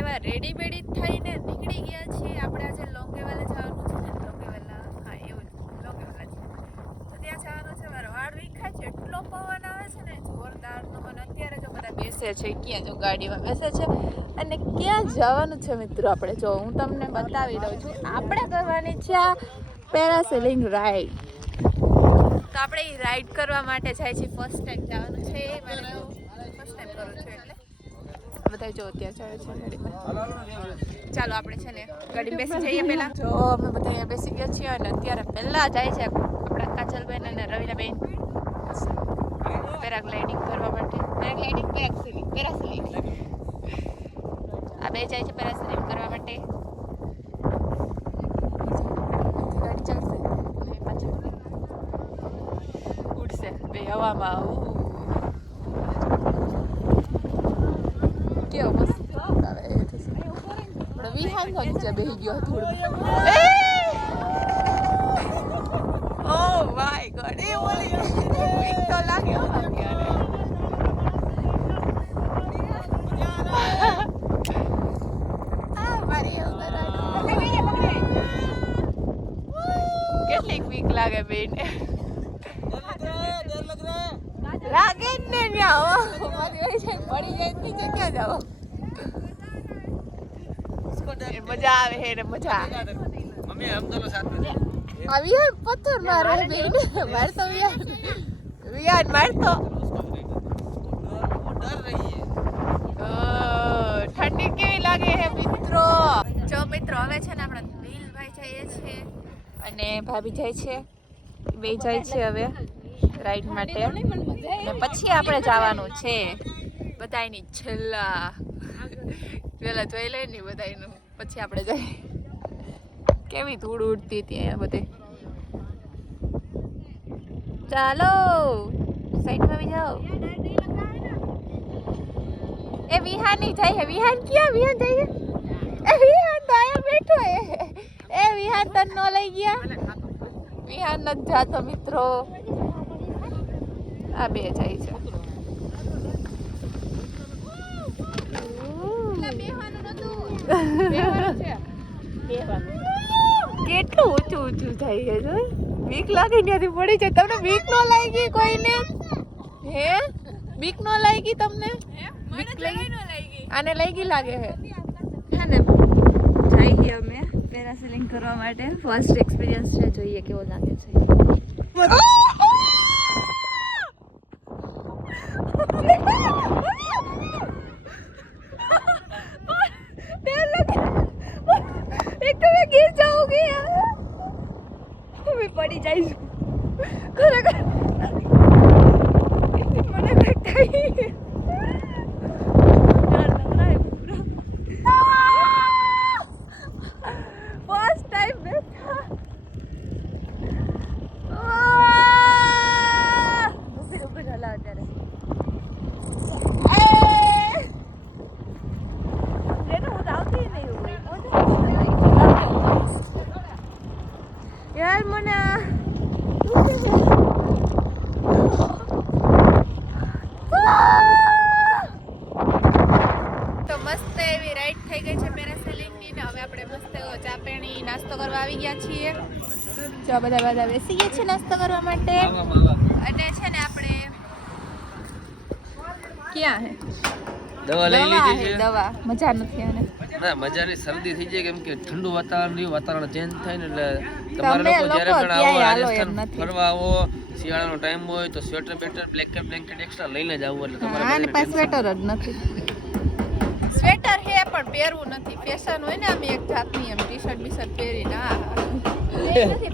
એવા રેડી બેડી થઈને નીકળી ગયા છીએ. આપણે આજે લોંગેવાલા જવાનું છે ને, લોંગેવાલા, હા એવું લોંગેવાલા છે, તો ત્યાં જવાનું છે. મારો વાળ વિખાય છે, એટલો પવન આવે છે ને જોરદારનો. અને અત્યારે જો બધા બેસે છે, ક્યાં જો ગાડીમાં બેસે છે. અને ક્યાં જવાનું છે મિત્રો આપણે, જો હું તમને બતાવી દઉં છું. આપણે કરવાની છે આ પેરાસેલિંગ રાઈડ. તો આપણે એ રાઈડ કરવા માટે જાય છે. ફર્સ્ટ ટાઈમ જવાનું છે, મારે તો ફર્સ્ટ ટાઈમ કરું છું એટલે બધા જો ત્યાં ચડે છે ગાડીમાં. ચાલો આપણે છે ને ગાડીમાં બેસી જઈએ પહેલા. જો અમે બધા અહીંયા બેસી ગયા છીએ અને અત્યારે પહેલા જાય છે આપણા કાજલબેન અને રવિનાબેન પેરાગ્લાઇડિંગ કરવા માટે. પેરાગ્લાઇડિંગ પેરાસેલિંગ આ બે જાય છે પેરાસેલિંગ કરવા માટે. ગાડી ચાલશે અને પાછળ ઉડશે બે હવામાં. કેવો મસ્ત આવે છે. વિહાન તો નીચે બેસી ગયો થોડું. ઓ માય ગોડ, એ ઓલી બીક તો લાગે અત્યારે. કેટલીક બીક લાગે બેન. લાગે ને ત્યાં પડી જાય નીચે ક્યાં જાવ. મજા આવે હે ને મજા. મમ્મી હમ दोनों साथ में अभी यार पत्थर मारो बेन मार तो यार मार तो डर रही है. ઠંડી કેવી લાગે હે મિત્રો. જો મિત્રો હવે છે ને આપણે નીલભાઈ જઈએ છે અને ભાભી જાય છે, બે જાય છે હવે રાઈડ માટે. અને પછી આપણે જવાનું છે બધાની છેલ્લા પેલા જોઈ લે ને બધાનું, પછી આપણે જઈએ. કેવી ધૂળ ઉડતી ત્યાં બધે. ચાલો સાઈડમાં બી જાઓ. એ વિહાન નહીં જાય હે. વિહાન ક્યાં વિહાન જાય છે? એ વિહાન તો આયા બેઠો હે. એ વિહાન તને ન લઈ ગયા. વિહાન નથી જાતો મિત્રો. આ બે જાય છે. કેટલું ઊંચું ઊંચું થાય છે જો. બીક લાગે ત્યાંથી પડી જાય. તમને બીક ન લાગી કોઈને? હે બીક ન લાગી તમને? બીક લાગી? આને લાગી લાગે હે ને. જઈએ અમે પેરાસેલિંગ કરવા માટે. ફર્સ્ટ એક્સપિરિયન્સ છે, જોઈએ કેવો લાગે છે. गिर जाओगे यार, मैं पड़ी जाइए खरेखर મને કઈ ડર લગ रहा है पूरा. फर्स्ट टाइम बैठा ऊपर चला અત્યારે. लेकिन वो जाती ही नहीं हुई यार મને તો મસ્ત એવી રાઈડ થઈ ગઈ છે પેરાસેલિંગની ને. હવે આપણે મસ્ત ચા પાણી નાસ્તો કરવા આવી ગયા છીએ. જો બધા બેસી ગયા છે નાસ્તો કરવા માટે. અને છે ને આપણે ક્યાં હે દવા લઈ લીધી છે. દવા મજા નથી આને. ના મજાની શરદી થઈ જાય કેમ કે ઠંડુ વાતાવરણ ચેન્જ થાય ને એટલે તમારે લોકો જ્યારે પણ આવો રાજસ્થાન ફરવા આવો, શિયાળાનો ટાઈમ હોય તો સ્વેટર બેટર બ્લેન્કેટ એક્સ્ટ્રા લઈને જ આવું. એટલે તમારે આને પાસે સ્વેટર જ નથી. સ્વેટર હે પણ પહેરવું નથી. ફેશન હોય ને આમ એક જાતની એમ ટી-શર્ટ બીશર્ટ પહેરીને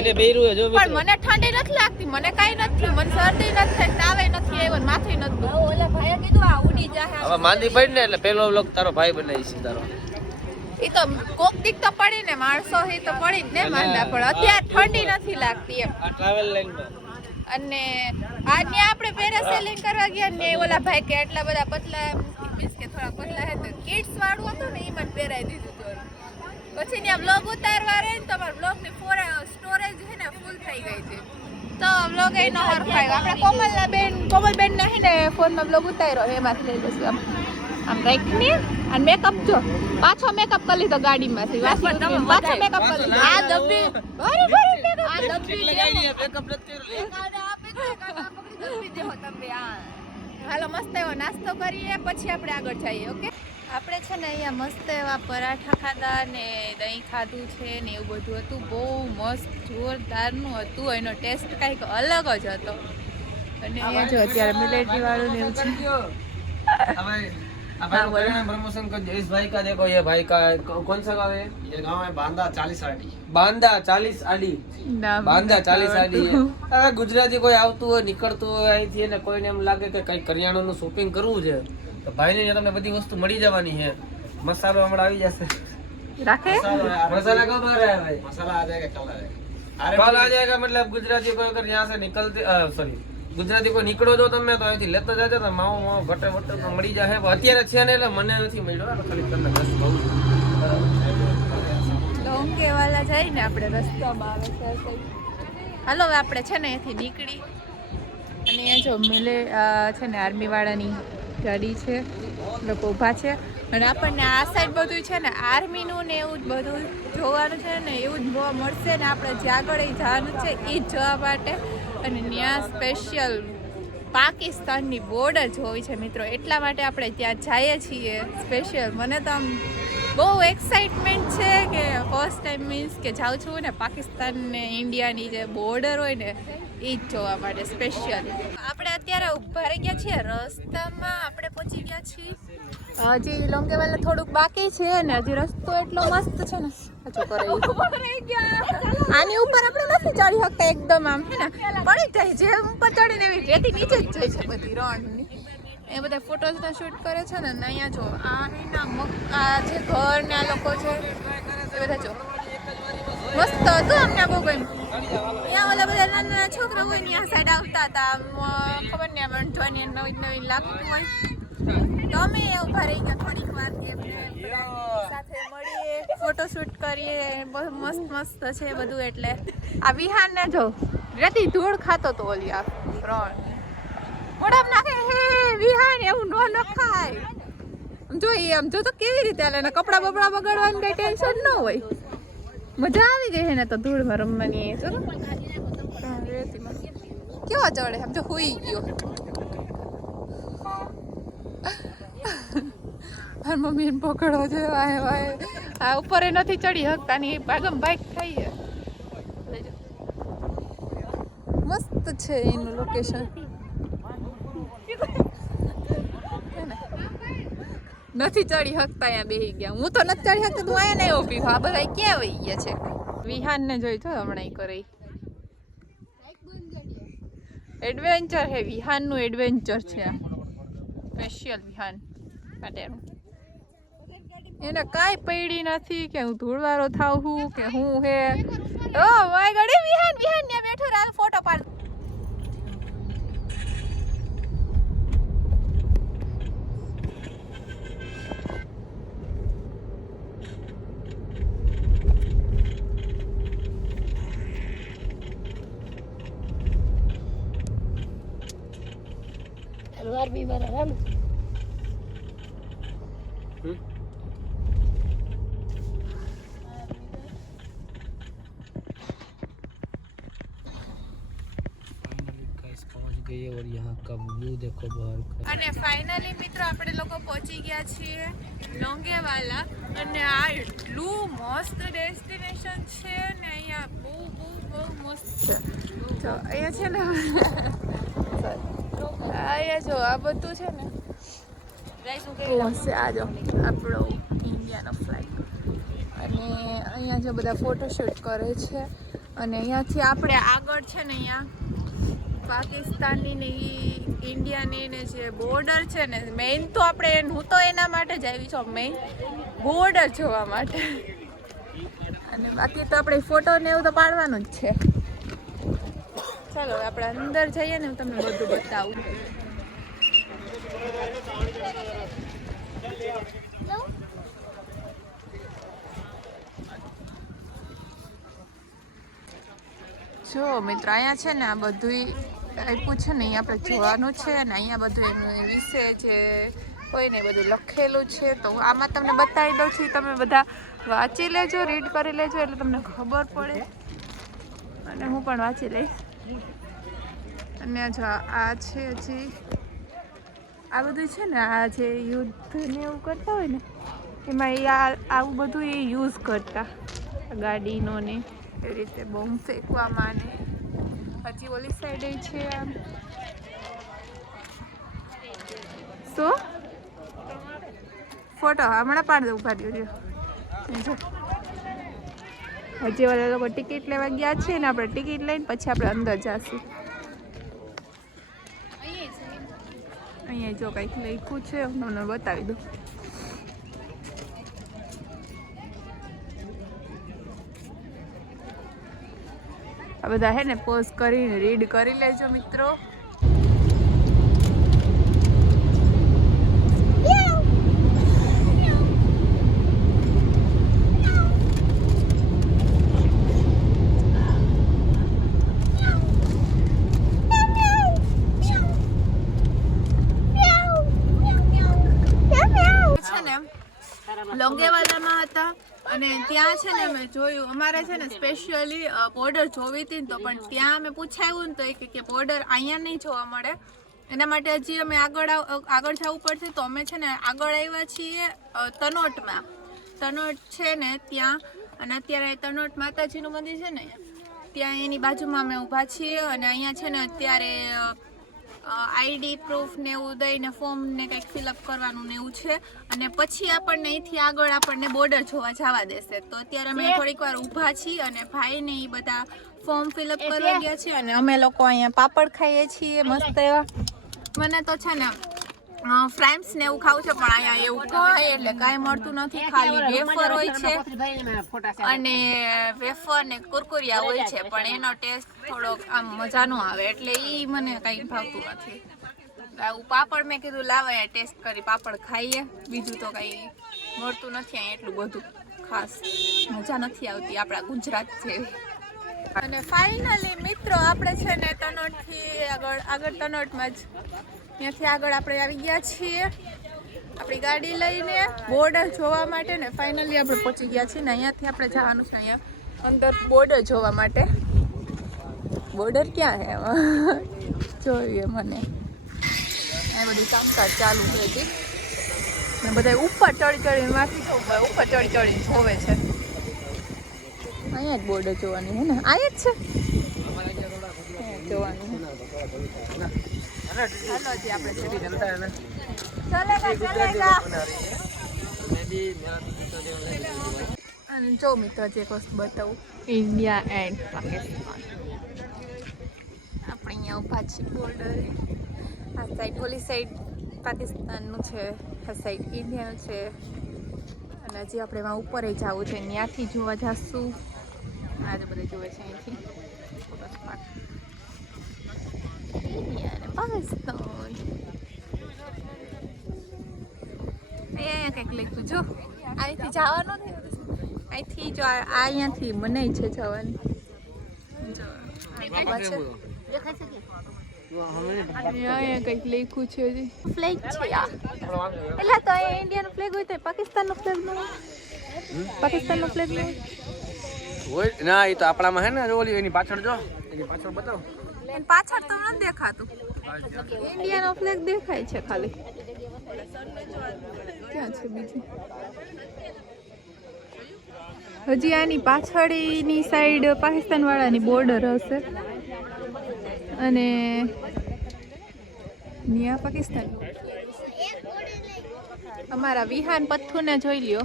એને બેરું જો. પણ મને ઠંડી નથી લાગતી, મને કાઈ નથી, મને શરદી નથી થઈ, તાવે નથી આવ્યો, માથે નથી. ઓલા ભાઈએ કીધું આ ઉડી જાય. હવે માંદી પડી ને એટલે પેલો વ્લોગ તારો ભાઈ બનાવી છે તારો. ઈ તો કોક દીક તો પડી ને, માણસો હે તો પડી જ ને માંદા. પણ અત્યારે ઠંડી નથી લાગતી એમ. આ ટ્રાવેલ લાઈનમાં અને આજે આપણે પેરાસેલિંગ કરવા ગયા ને ઓલા ભાઈ કે એટલા બધા પતલા મીન્સ કે થોડા પતલા હે તો કિડ્સ વાળું હતું ને ઈ મને પહેરાવી દીધું હતું. પછી ત્યાં બ્લોગ ઉતારવા રહે ને તો અમારા બ્લોગ ની સ્ટોરેજ છે ને ફૂલ થઈ ગઈ છે. તો બ્લોગ એ ન હરખાયો. આપણે કોમલબેન ને હે ને ફોનમાં બ્લોગ ઉતાર્યો એમાંથી લઈ લઈશું. આમ રાખીને અને મેકઅપ જો પાછો મેકઅપ કરી લીધો ગાડીમાંથી વાસી ઉતરીને પાછો મેકઅપ કરી લીધો આ ડબ્બી અરે આ ડબ્બી મેકઅપ નથી હાલો મસ્ત એવો નાસ્તો કરીએ પછી આપણે આગળ જઈએ ઓકે આપણે છે ને અહીંયા મસ્ત એવા પરાઠા ખાધા ને દહીં ખાધું છે ને એવું બધું હતું બહુ મસ્ત જોરદારનું હતું એનો ટેસ્ટ કંઈક અલગ જ હતો અને અહીંયા જો અત્યારે મિલેટરી વાળું ને એવું છે प्रमोशन का जयेश भाई का देखो ये भाई का कौन सा गाँव है ये गांव है बांदा 40 आडी बांदा 40 आडी બાંધા 40 આડી હવે ગુજરાતી કોઈ આવતું હોય નીકળતું હોય અહીંથી ને કોઈને એમ લાગે કે કઈ કરિયાણાનું શોપિંગ કરવું છે તો ભાઈને અહીંયા તમને બધી વસ્તુ મળી જવાની છે મસાલો હમણાં આવી જશે રાખે मसाला कब आ रहा है भाई मसाला आ जाएगा कल आ जाएगा कल आ जाएगा मतलब गुजराती कोई अगर यहाँ से निकलते सॉरी ગુજરાતી કોઈ નીકળો જો તમે તો અહીંથી લેતો જાજો તો માવો માવો ઘટે વટે તો મળી જાય અત્યારે છે ને એટલે મને નથી મળ્યો ખાલી તમને બસ બહુ લોંગે વાલા જઈને આપણે રસ્તામાં આવે છે હાલો હવે આપણે છે ને અહીંથી નીકળી અને અહીંયા જો મિલે છે ને આર્મી વાળાની ગાડી છે લોકો ઊભા છે અને આપણને આ સાઈડ બધું છે ને આર્મીનું ને એવું જ બધું જોવાનું છે ને એવું જ જોવા મળશે ને આપણે જે આગળ જવાનું છે એ જ જોવા માટે અને ત્યાં સ્પેશિયલ પાકિસ્તાનની બોર્ડર જોવી છે મિત્રો એટલા માટે આપણે ત્યાં જઈએ છીએ સ્પેશિયલ મને તો આમ બહુ એક્સાઇટમેન્ટ છે કે ફર્સ્ટ ટાઈમ મીન્સ કે જાઉં છું ને પાકિસ્તાન ને ઇન્ડિયાની જે બોર્ડર હોય ને એ જ જોવા માટે સ્પેશિયલી આપણે અત્યારે ઊભા રહી ગયા છીએ રસ્તામાં આપણે પહોંચી ગયા છીએ હજી લોંગેવાલા થોડુંક બાકી છે ને હજી રસ્તો એટલો મસ્ત છે ને હજુ કરે આની ઉપર આપણે નથી ચડી શકતા એકદમ આમ હે ને પડી જાય જે ઉપર ચડીને એવી રેતી નીચે જ જાય છે બધી રણની એ બધા ફોટોઝ ના શૂટ કરે છે ને અહીંયા જો આ મક્કા જે ઘર ને આ લોકો છે એ બધા જો મસ્ત હતું અમને બહુ ગમ્યું અહીંયા ઓલા બધા નાના નાના છોકરા હોય ને આ સાઈડ આવતા હતા ખબર ને આમ જોઈને નવી નવી લાગતું હોય તો અમે ઉભા રહી ગયા થોડીક વાર સાથે મળીએ ફોટો શૂટ કરીએ બહુ મસ્ત મસ્ત છે બધું એટલે આ વિહાન ને જો રેતી ધૂળ ખાતો તો ઓલી આ રણ મોઢામાં નાખે હે વિહાન એવું ન નખાય જો આમ જો તો કેવી રીતે હાલે ને કપડા બપડા બગાડવાનું કઈ ટેન્શન ન હોય મજા આવી ગઈ હે ને તો ધૂળમાં રમવાની ચલો રેતીમાં કેવા ચડે આમ જો હુઈ ગયો મારી મમ્મીને પકડો છે વાય વાય આ ઉપર એ નથી ચડી શકતા ની ભાગમ બાઈક ખાઈએ મસ્ત છે એનું લોકેશન નથી ચડી શકતા અહીંયા બેસી ગયા હું તો નથી ચડી શકતી તું અહીંયા નહીં ઊભી આ બધા ક્યાં વહી ગયા છે વિહાન ને જોઈ તો હમણાં કરી એડવેન્ચર હે વિહાન નું એડવેન્ચર છે સ્પેશિયલ વિહાન માટેનું એને કાંઈ પડી નથી કે હું ધૂળવાળો થાવ હું કે હું હે oh my God Vihaan Vihaan ને બેઠો રાલ ફોટો પાડ तलवार भी मारा है गए और यहाँ का व्यू देखो बाहर का અને ફાઇનલી મિત્રો આપણે લોકો પહોંચી ગયા છીએ લોંગેવાલા અને આ એટલું મસ્ત ડેસ્ટિનેશન છે ને અહીંયા બહુ બહુ બહુ મસ્ત છે તો અહીંયા છે ને અહીંયા જો આ બધું છે ને આ જો આપણો ઇન્ડિયાનો ફ્લાઇટ અને અહીંયા જો બધા ફોટોશૂટ કરે છે અને અહીંયાથી આપણે આગળ છે ને અહીંયા પાકિસ્તાનની ને ઇન્ડિયાની ને જે બોર્ડર છે ને મેઇન તો આપણે હું તો એના માટે જ આવી છું મેઇન બોર્ડર જોવા માટે અને બાકી તો આપણે ફોટો ને એવું તો પાડવાનું જ છે ચાલો આપણે અંદર જઈએ ને હું તમને બધું બતાવું જો મિત્રો અહીંયા છે ને આ બધું આપ્યું છે ને અહીંયા આપણે જોવાનું છે અને અહીંયા બધું એનું વિશે જે કોઈ નહીં, બધું લખેલું છે. તો હું આમાં તમને બતાવી દઉં છું, તમે બધા વાંચી લેજો, રીડ કરી લેજો એટલે તમને ખબર પડે, અને હું પણ વાંચી લઈશ. અને જો આ છે હજી આ બધું છે ને, આ જે યુદ્ધ ને એવું કરતા હોય ને એમાં એ આવું બધું એ યુઝ કરતા, ગાડીનો ને એવી રીતે બોમ્બ ફેંકવામાં. ને હજી ઓલી સાઈડે છે આમ શું ફોટો હમણાં પાડી દઉં, ઉભા રહ્યો. હજી ઓલા લોકો ટિકિટ લેવા ગયા છે ને, આપણે ટિકિટ લઈને પછી આપણે અંદર જઈશું. અહીંયા જો કંઈક લખ્યું છે, હું તમને બતાવી દઉં. આ બધા હે ને પોઝ કરીને રીડ કરી લેજો મિત્રો. લોંગેવાલામાં હતા અને ત્યાં છે ને મેં જોયું, અમારે છે ને સ્પેશિયલી બોર્ડર જોવી હતી ને, તો પણ ત્યાં અમે પૂછાયું ને તો કે બોર્ડર અહીંયા નહીં જોવા મળે, એના માટે હજી અમે આગળ જવું પડશે. તો અમે છે ને આગળ આવ્યા છીએ તનોટમાં. તનોટ છે ને ત્યાં, અને અત્યારે તનોટ માતાજીનું મંદિર છે ને ત્યાં એની બાજુમાં અમે ઊભા છીએ. અને અહીંયા છે ને અત્યારે આઈડી પ્રૂફ ને એવું દઈને ફોર્મ ને કંઈક ફિલઅપ કરવાનું ને એવું છે, અને પછી આપણને અહીંથી આગળ આપણને બોર્ડર જોવા જવા દેશે. તો અત્યારે અમે થોડીક વાર ઊભા છીએ અને ભાઈને એ બધા ફોર્મ ફિલઅપ કરવા ગયા છે, અને અમે લોકો અહીંયા પાપડ ખાઈએ છીએ મસ્ત એવા. મને તો છે ને ફ્રાઈમ્સ ને એવું ખાવું છે, પણ અહીંયા એવું કાંઈ એટલે કાંઈ મળતું નથી, ખાલી વેફર હોય છે અને વેફર ને કુરકુરિયા હોય છે, પણ એનો ટેસ્ટ થોડોક આમ મજાનો આવે, એટલે એ મને કાંઈ ભાવતું નથી. આવું પાપડ મેં કીધું લાવે ટેસ્ટ કરી પાપડ ખાઈએ, બીજું તો કંઈ મળતું નથી અહીંયા એટલું બધું ખાસ મજા નથી આવતી આપણા ગુજરાત જેવી. અને ફાઇનલી મિત્રો આપણે છે ને તનોટથી આગળ તનોટમાં જ ત્યાંથી આગળ આપણે આવી ગયા છીએ આપણી ગાડી લઈને બોર્ડર જોવા માટે. ને ફાઇનલી આપણે પહોંચી ગયા છીએ ને અહીંયાથી આપણે જવાનું છે અહીંયા અંદર બોર્ડર જોવા માટે. બોર્ડર ક્યાં છે એમાં જોઈએ મને, એ બધું કામકાજ ચાલુ છે હજી, ને બધા ઉપર ચડી માંથી ઉપર ચડી જોવે છે. અહીંયા જ બોર્ડર જોવાની છે ને, અહીંયા જ છે જોવાની. હાલો હજી આપણે અને જો મિત્રો જે એક વસ્તુ બતાવું, ઇન્ડિયા એન્ડ પાકિસ્તાન. આપણે અહીંયા ઊભા છીએ બોર્ડર. આ સાઈડ ઓલી સાઈડ પાકિસ્તાનનું છે, આ સાઈડ ઇન્ડિયાનું છે, અને હજી આપણે એમાં ઉપર જવું છે, ત્યાંથી જોવા જશું. આજે બધા જોવે છે અહીંથી પાકિસ્તાન. અહીંયા કંઈક લખ્યું જો, અહીંથી જવાનું ને, અહીંથી જો અહીંયાથી મને છે જવાની. જો અહીંયા કંઈક લખ્યું છે હજી ફ્લેગ છે આ, એટલે તો અહીંયા ઇન્ડિયાનો ફ્લેગ હોય તો પાકિસ્તાનનો ફ્લેગ ન હોય, પાકિસ્તાનનો ફ્લેગ ન હોય ના. એ તો આપણામાં હે ને ઓલી એની પાછળ જો, એની પાછળ બતાવો, એની પાછળ તો નથી દેખાતું, ઇન્ડિયાનો ફ્લેગ દેખાય છે ખાલી. ક્યાં છે બીજું? હજી આની પાછળની સાઈડ પાકિસ્તાન વાળાની બોર્ડર હશે, અને ન્યા પાકિસ્તાન. અમારા વિહાન પથ્થુને જોઈ લ્યો,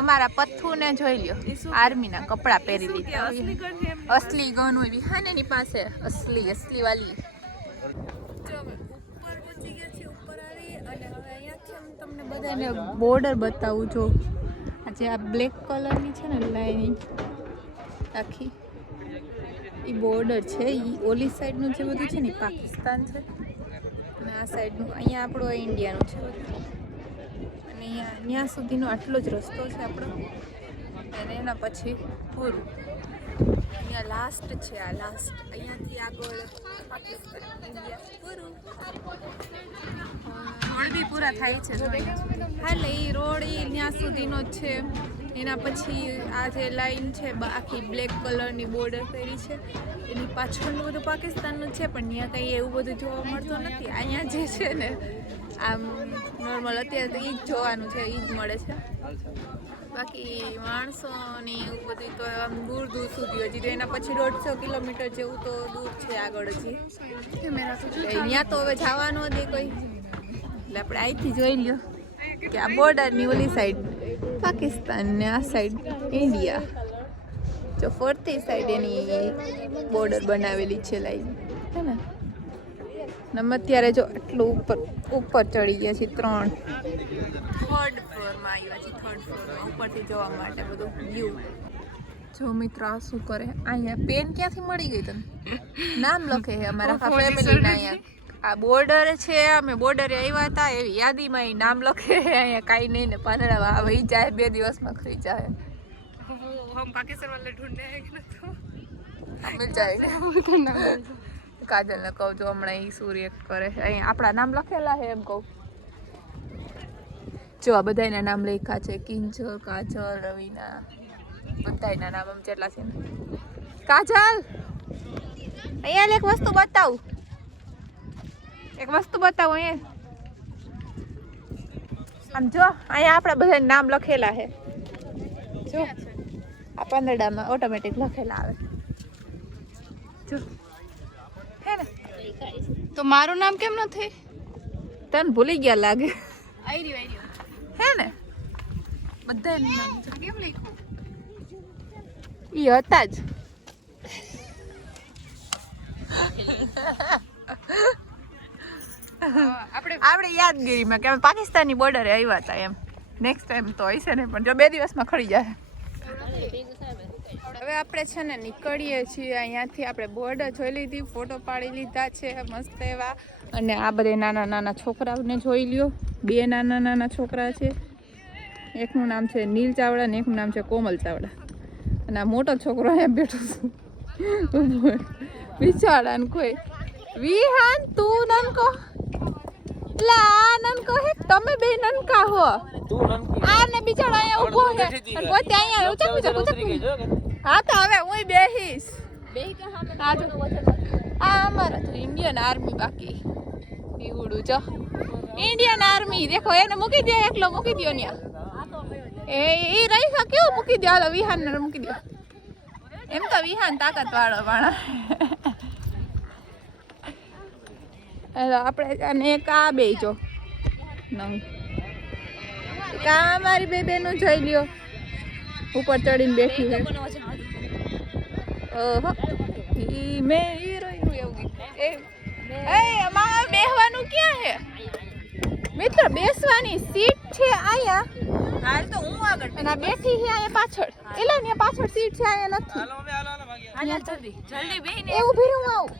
અમારા પથ્થુને જોઈ લ્યો, આર્મીના કપડા પહેરી લીધા. અસલી ગન હોય વિહાન એની પાસે, અસલી વાલી. તમને બધાને બોર્ડર બતાવું જો, આજે આ બ્લેક કલરની છે ને લાઈન આખી એ બોર્ડર છે. એ ઓલી સાઈડનું જે બધું છે ને પાકિસ્તાન છે, અને આ સાઈડનું અહીંયા આપણો ઇન્ડિયાનું છે બધું. અને અહીંયા ત્યાં સુધીનો આટલો જ રસ્તો છે આપણો, અને એના પછી પૂરું. અહીંયા લાસ્ટ છે, આ લાસ્ટ અહીંયાથી આગળ પાકિસ્તાન ઇન્ડિયા પૂરું રોડ બી પૂરા થાય છે હાલે એ રોડ એ ત્યાં સુધીનો જ છે. એના પછી આ જે લાઈન છે આખી બ્લેક કલરની બોર્ડર કરી છે એની પાછળનું બધું પાકિસ્તાનનું છે, પણ ત્યાં કંઈ એવું બધું જોવા મળતું નથી. અહીંયા જે છે ને આમ નોર્મલ અત્યારે તો એ જ જોવાનું છે, એ જ મળે છે. બાકી માણસોની એવું બધું તો આમ દૂર દૂર સુધી હજી તો એના પછી 150 કિલોમીટર જેવું તો દૂર છે આગળ હજી. ત્યાં તો હવે જવાનું હતી કોઈ, એટલે આપણે અહીંથી જોઈ લ્યો કે આ બોર્ડરની ઓલી સાઈડ પાકિસ્તાન ને આ સાઈડ ઇન્ડિયા, જો ફરતી સાઈડ એની બોર્ડર બનાવેલી છે લાઈન હે ને. અમે અત્યારે જો આટલું ઉપર ચડી ગયા છીએ, 3rd ફ્લોરમાં આવ્યા છીએ. 3rd ફ્લોરમાં ઉપરથી જોવા માટે બધું વ્યૂ. જો મિત્રો આ શું કરે, અહીંયા પેન ક્યાંથી મળી ગઈ તને? નામ લખે છે અમારા ફેમિલીના. અહીંયા આ બોર્ડર છે, અમે બોર્ડરે આવ્યા હતા એવી યાદીમાં એ નામ લખે છે. અહીંયા કાંઈ નહીં ને પાંદડા વહી જાય, 2 દિવસમાં ખરી જાય. હમ પાકિસ્તાન વાલે ઢૂંઢને આएंगे तो मिल जाएगा. કાજલ ને કહું જો હમણાં એ સૂર્ય કરે છે. અહીં આપણા નામ લખેલા છે એમ કહું. જો આ બધાના નામ લખ્યા છે, કિંજલ, કાજલ, રવીના, બધાના નામ આમ જેટલા છે. કાજલ અહીંયા એક વસ્તુ બતાવું, એક વસ્તુ બતાવો અહીંયા. આમ જો અહીંયા આપણા બધા નામ લખેલા છે. જો આ પાંદડામાં ઓટોમેટિક લખેલા આવે જો હે ને. તો મારું નામ કેમ નથી? તને ભૂલી ગયા લાગે. હે ને બધા નામ કેમ લખ્યું? ઈ હતા જ. આપણે યાદગીરીમાં કે અમે પાકિસ્તાનની બોર્ડરે આવ્યા હતા એમ. નેક્સ્ટ ટાઈમ તો હશે ને, પણ જો 2 દિવસમાં ખરી જાય. હવે આપણે છે ને નીકળીએ છીએ અહીંયાથી. આપણે બોર્ડર જોઈ લીધી, ફોટો પાડી લીધા છે મસ્ત એવા. અને આ બધે નાના નાના છોકરાઓને જોઈ લ્યો. 2 નાના નાના છોકરા છે, એકનું નામ છે નીલ ચાવડા ને એકનું નામ છે કોમલ ચાવડા. અને આ મોટો છોકરો અહીંયા બેઠો છે બિચારા ને કોઈ વિહાન તું નનકો લા નનકો હે, તમે બે નનકા હો. આ ને બિચારો અહીંયા ઊભો છે અને પોતે અહીંયા ઉચક હા તો હવે હું બેહીશ. આ અમારા તો ઇન્ડિયન આર્મી બાકી દીવડું જો ઇન્ડિયન આર્મી દેખો એને મૂકી દે, એકલો મૂકી દો ન્યા. એ રહી કેવું મૂકી દો, હાલો વિહાન ને મૂકી દો. એમ તો વિહાન તાકાત વાળો માણસ. આપણે અને એક આ બે જો કા અમારી બે બેનું જોઈ લ્યો ઉપર ચડીને બેઠી છે. ઓહો મેં ઈ રોયું એવું એ અમારે બેહવાનું ક્યાં છે મિત્ર? બેસવાની સીટ છે અહીંયા. હાલ તો હું આગળ અને બેઠી છે અહીંયા પાછળ. એલા ને પાછળ સીટ છે, અહીંયા નથી. અહીંયા જલ્દી બેહીને એવું ભી હું આવું.